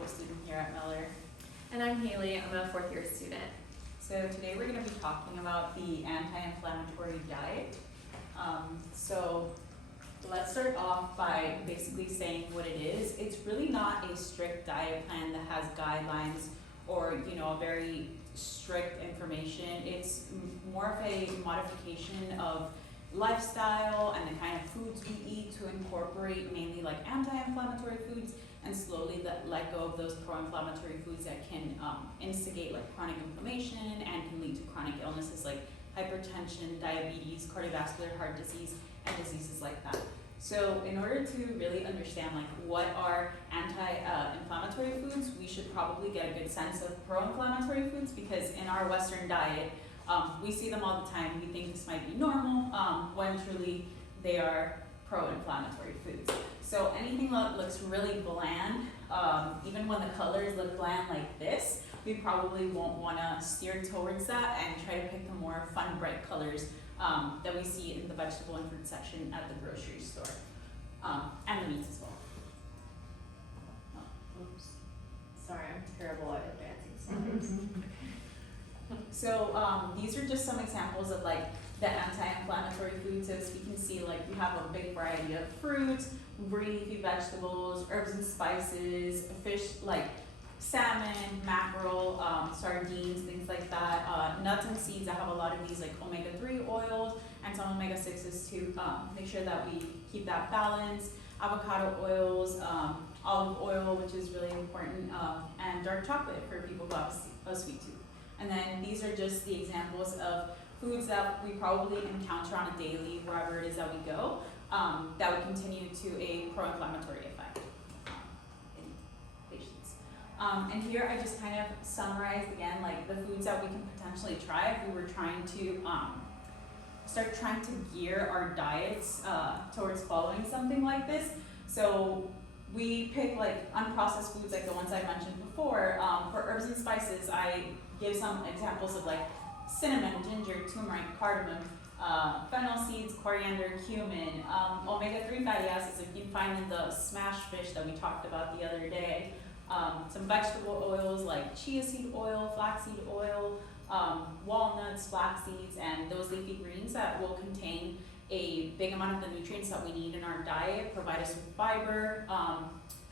medical student here at Miller. And I'm Haley, I'm a fourth year student. So today we're going to be talking about the anti-inflammatory diet. So let's start off by basically saying what it is. It's really not a strict diet plan that has guidelines or a very strict information. It's more of a modification of lifestyle and the kind of foods we eat to incorporate mainly like anti-inflammatory foods and slowly let go of those pro-inflammatory foods that can instigate like chronic inflammation and can lead to chronic illnesses like hypertension, diabetes, cardiovascular heart disease, and diseases like that. So in order to really understand like what are anti-inflammatory foods, we should probably get a good sense of pro-inflammatory foods, because in our Western diet, we see them all the time. We think this might be normal, when truly they are pro-inflammatory foods. So anything that looks really bland, even when the colors look bland like this, we probably won't want to steer towards that and try to pick the more fun, bright colors that we see in the vegetable and fruit section at the grocery store, and the meats as well. Oh, oops. Sorry, I'm terrible at advancing slides. So these are just some examples of like the anti-inflammatory foods. As we can see, like we have a big variety of fruits, leafy vegetables, herbs and spices, fish like salmon, mackerel, sardines, things like that. Nuts and seeds that have a lot of these like omega-3 oils and some omega-6s to make sure that we keep that balance. Avocado oils, olive oil, which is really important, and dark chocolate for people who have a sweet tooth. And then these are just the examples of foods that we probably encounter on a daily, wherever it is that we go, that would continue to a pro-inflammatory effect in patients. And here I just kind of summarized again like the foods that we can potentially try if we were trying to start trying to gear our diets towards following something like this. So we pick like unprocessed foods like the ones I mentioned before. For herbs and spices, I give some examples of like cinnamon, ginger, turmeric, cardamom, fennel seeds, coriander, cumin, omega-3 fatty acids that you can find in the smash fish that we talked about the other day, some vegetable oils like chia seed oil, flaxseed oil, walnuts, flax seeds, and those leafy greens that will contain a big amount of the nutrients that we need in our diet, provide us with fiber,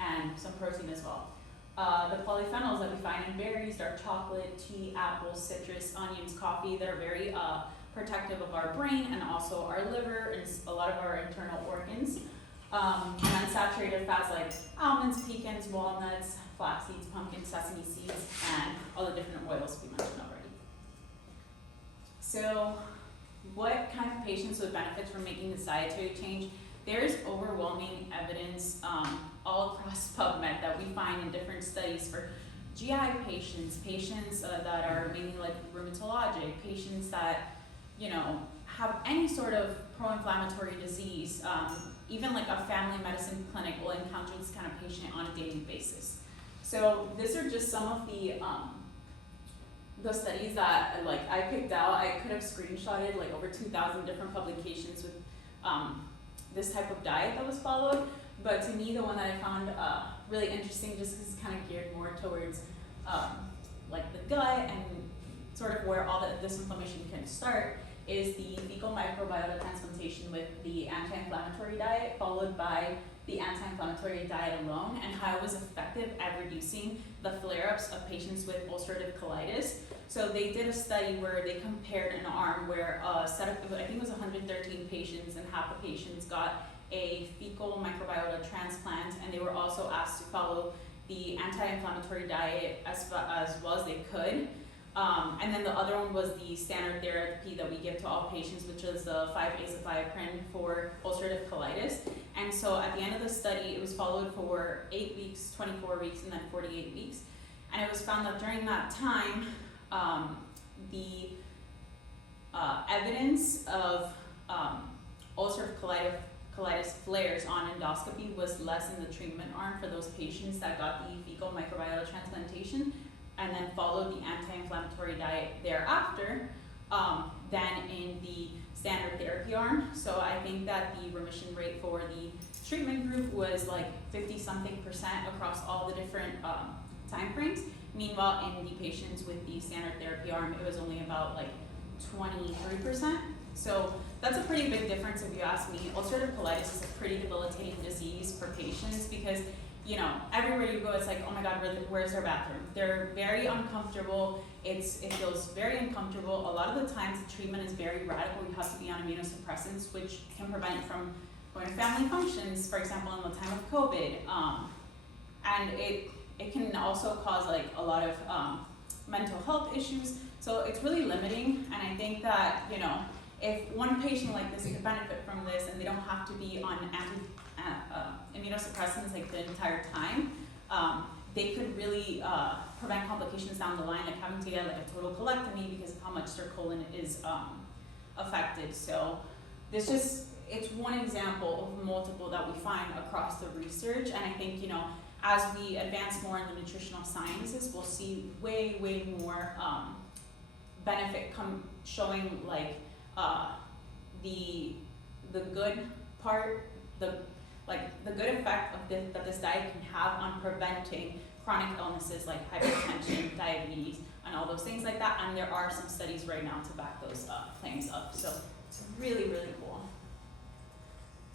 and some protein as well. The polyphenols that we find in berries, dark chocolate, tea, apples, citrus, onions, coffee, they're very protective of our brain and also our liver and a lot of our internal organs. And then saturated fats like almonds, pecans, walnuts, flax seeds, pumpkin, sesame seeds, and all the different oils we mentioned already. So what kind of patients would benefit from making this dietary change? There's overwhelming evidence all across PubMed that we find in different studies for GI patients, patients that are mainly like rheumatologic, patients that have any sort of pro-inflammatory disease. Even like a family medicine clinic will encounter this kind of patient on a daily basis. So these are just some of the studies that like I picked out. I could have screenshotted like over 2,000 different publications with this type of diet that was followed, but to me the one that I found really interesting, just because it's kind of geared more towards like the gut and sort of where all this inflammation can start, is the fecal microbiota transplantation with the anti-inflammatory diet followed by the anti-inflammatory diet alone, and how it was effective at reducing the flare-ups of patients with ulcerative colitis. So they did a study where they compared an arm where a set of, I think it was 113 patients, and half the patients got a fecal microbiota transplant, and they were also asked to follow the anti-inflammatory diet as well as they could. And then the other one was the standard therapy that we give to all patients, which is the 5-azathioprine for ulcerative colitis. And so at the end of the study, it was followed for 8 weeks, 24 weeks, and then 48 weeks. And it was found that during that time, the evidence of ulcerative colitis flares on endoscopy was less in the treatment arm for those patients that got the fecal microbiota transplantation and then followed the anti-inflammatory diet thereafter, than in the standard therapy arm. So I think that the remission rate for the treatment group was like 50-something% across all the different time frames. Meanwhile, in the patients with the standard therapy arm, it was only about like 23%. So that's a pretty big difference if you ask me. Ulcerative colitis is a pretty debilitating disease for patients because, you know, everywhere you go, it's like, oh my God, where's our bathroom? They're very uncomfortable. It feels very uncomfortable. A lot of the times the treatment is very radical. You have to be on immunosuppressants, which can prevent you from going to family functions, for example, in the time of COVID. And it can also cause like a lot of mental health issues. So it's really limiting. And I think that, you know, if one patient like this could benefit from this and they don't have to be on immunosuppressants like the entire time, they could really prevent complications down the line, like having to get like a total colectomy because of how much their colon is affected. So it's one example of multiple that we find across the research. And I think, you know, as we advance more in the nutritional sciences, we'll see way more benefit showing like the good part, the good effect of that this diet can have on preventing chronic illnesses like hypertension, diabetes, and all those things like that. And there are some studies right now to back those claims up. So it's really cool.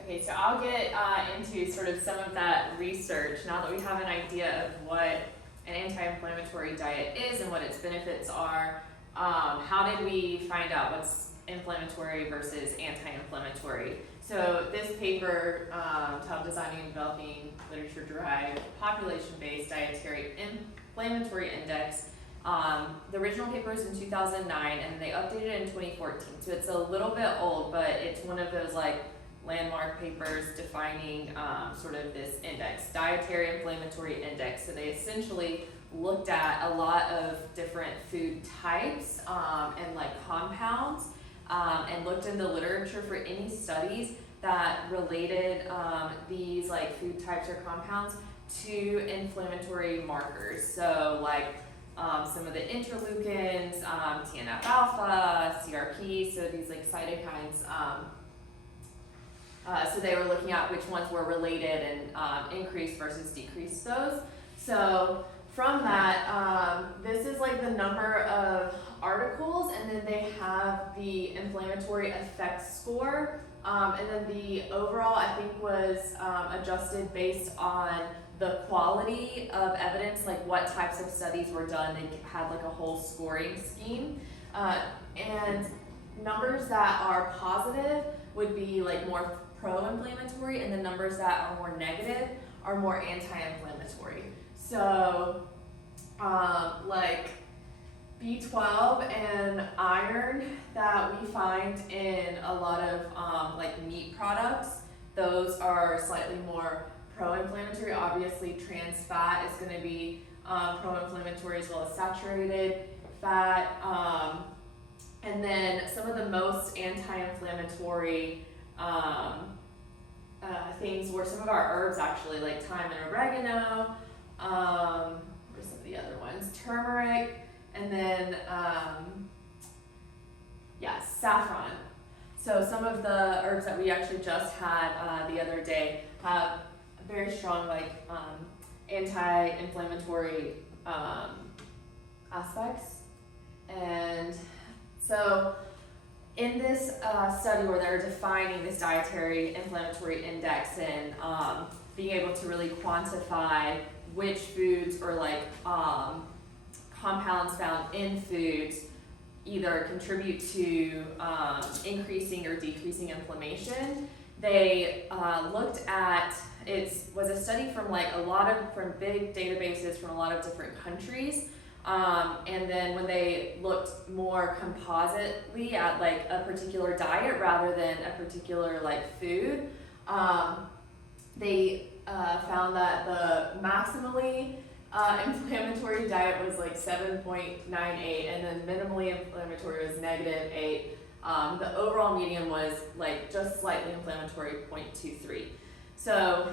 Okay, so I'll get into sort of some of that research now that we have an idea of what an anti-inflammatory diet is and what its benefits are. How did we find out what's inflammatory versus anti-inflammatory? So this paper, titled Designing and Developing Literature-Derived Population-Based Dietary Inflammatory Index, the original paper is in 2009 and they updated it in 2014. So it's a little bit old, but it's one of those like landmark papers defining sort of this index, Dietary Inflammatory Index. So they essentially looked at a lot of different food types and like compounds and looked in the literature for any studies that related these like food types or compounds to inflammatory markers. So like some of the interleukins, TNF alpha, CRP, so these like cytokines. So they were looking at which ones were related and increased versus decreased those. So from that, this is like the number of articles, and then they have the inflammatory effect score, and then the overall I think was adjusted based on the quality of evidence, like what types of studies were done. They had like a whole scoring scheme, and numbers that are positive would be like more pro-inflammatory, and the numbers that are more negative are more anti-inflammatory. So like B12 and iron that we find in a lot of like meat products, those are slightly more pro-inflammatory. Obviously trans fat is going to be pro-inflammatory as well as saturated fat. And then some of the most anti-inflammatory things were some of our herbs actually, like thyme and oregano. What are some of the other ones? Turmeric, and then saffron. So some of the herbs that we actually just had the other day have very strong like anti-inflammatory aspects. And so in this study where they're defining this dietary inflammatory index and being able to really quantify which foods or like compounds found in foods either contribute to increasing or decreasing inflammation, they looked at, it was a study from like from big databases from a lot of different countries. And then when they looked more compositely at like a particular diet rather than a particular like food, they found that the maximally inflammatory diet was like 7.98, and then minimally inflammatory was -8. The overall median was like just slightly inflammatory, 0.23. So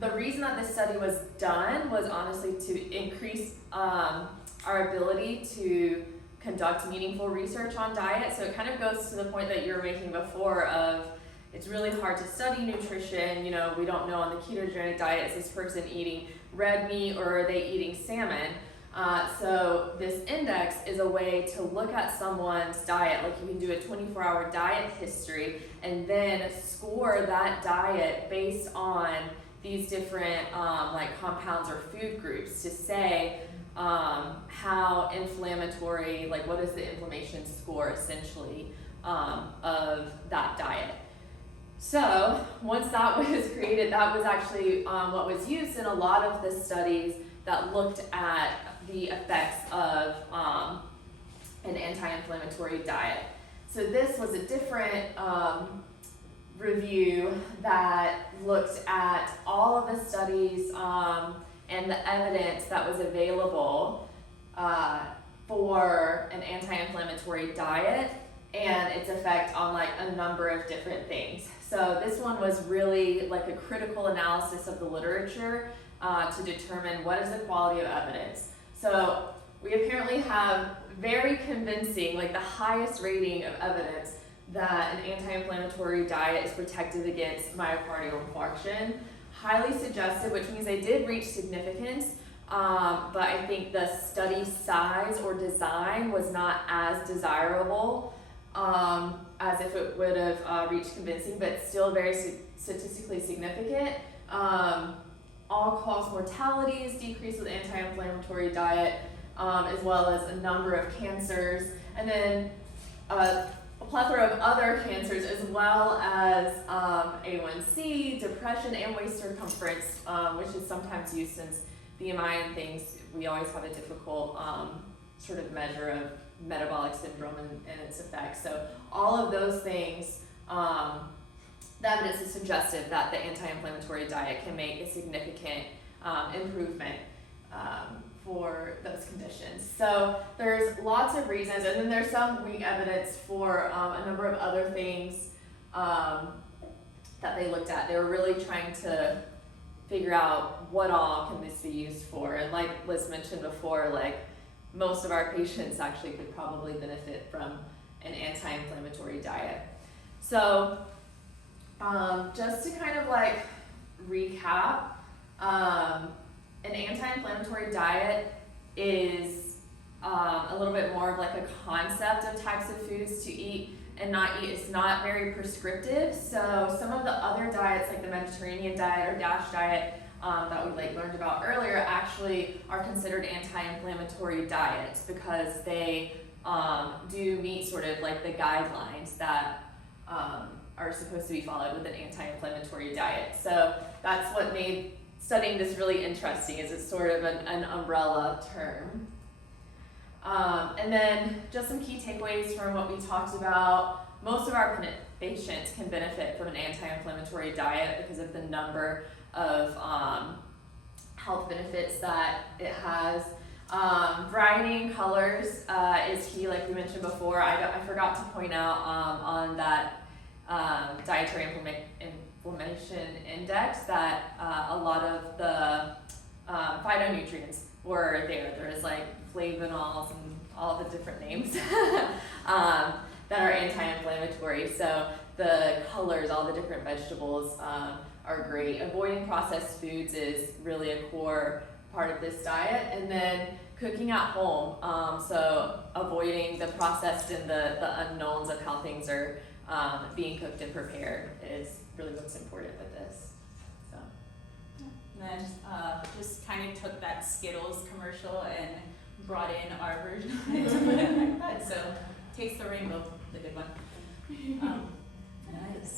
the reason that this study was done was honestly to increase our ability to conduct meaningful research on diet. So it kind of goes to the point that you were making before of, it's really hard to study nutrition. You know, we don't know on the ketogenic diet, is this person eating red meat or are they eating salmon? So this index is a way to look at someone's diet, like you can do a 24-hour diet history and then score that diet based on these different like compounds or food groups to say how inflammatory, like what is the inflammation score essentially of that diet. So once that was created, that was actually what was used in a lot of the studies that looked at the effects of an anti-inflammatory diet. So this was a different review that looked at all of the studies and the evidence that was available for an anti-inflammatory diet and its effect on like a number of different things. So this one was really like a critical analysis of the literature to determine what is the quality of evidence. So we apparently have very convincing, like the highest rating of evidence that an anti-inflammatory diet is protective against myocardial infarction. Highly suggestive, which means they did reach significance, but I think the study size or design was not as desirable as if it would have reached convincing, but still very statistically significant. All-cause mortality is decreased with anti-inflammatory diet, as well as a number of cancers, and then a plethora of other cancers, as well as A1C, depression, and waist circumference, which is sometimes used since BMI and things, we always have a difficult sort of measure of metabolic syndrome and its effects. So all of those things, the evidence is suggestive that the anti-inflammatory diet can make a significant improvement for those conditions. So there's lots of reasons, and then there's some weak evidence for a number of other things that they looked at. They were really trying to figure out what all can this be used for. And like Liz mentioned before, like most of our patients actually could probably benefit from an anti-inflammatory diet. So just to kind of like recap, an anti-inflammatory diet is a little bit more of like a concept of types of foods to eat and not eat. It's not very prescriptive. So some of the other diets, like the Mediterranean diet or DASH diet that we like learned about earlier, actually are considered anti-inflammatory diets because they do meet sort of like the guidelines that are supposed to be followed with an anti-inflammatory diet. So that's what made studying this really interesting, is it's sort of an umbrella term. And then just some key takeaways from what we talked about. Most of our patients can benefit from an anti-inflammatory diet because of the number of health benefits that it has. Variety in colors is key, like we mentioned before. I forgot to point out on that dietary inflammation index that a lot of the phytonutrients were there. There's like flavonols and all the different names that are anti-inflammatory. So the colors, all the different vegetables are great. Avoiding processed foods is really a core part of this diet. And then cooking at home, so avoiding the processed and the unknowns of how things are being cooked and prepared is really what's important with this. So. And then just kind of took that Skittles commercial and brought in our version of it to put in my bed. So Taste the Rainbow, the good one. Nice.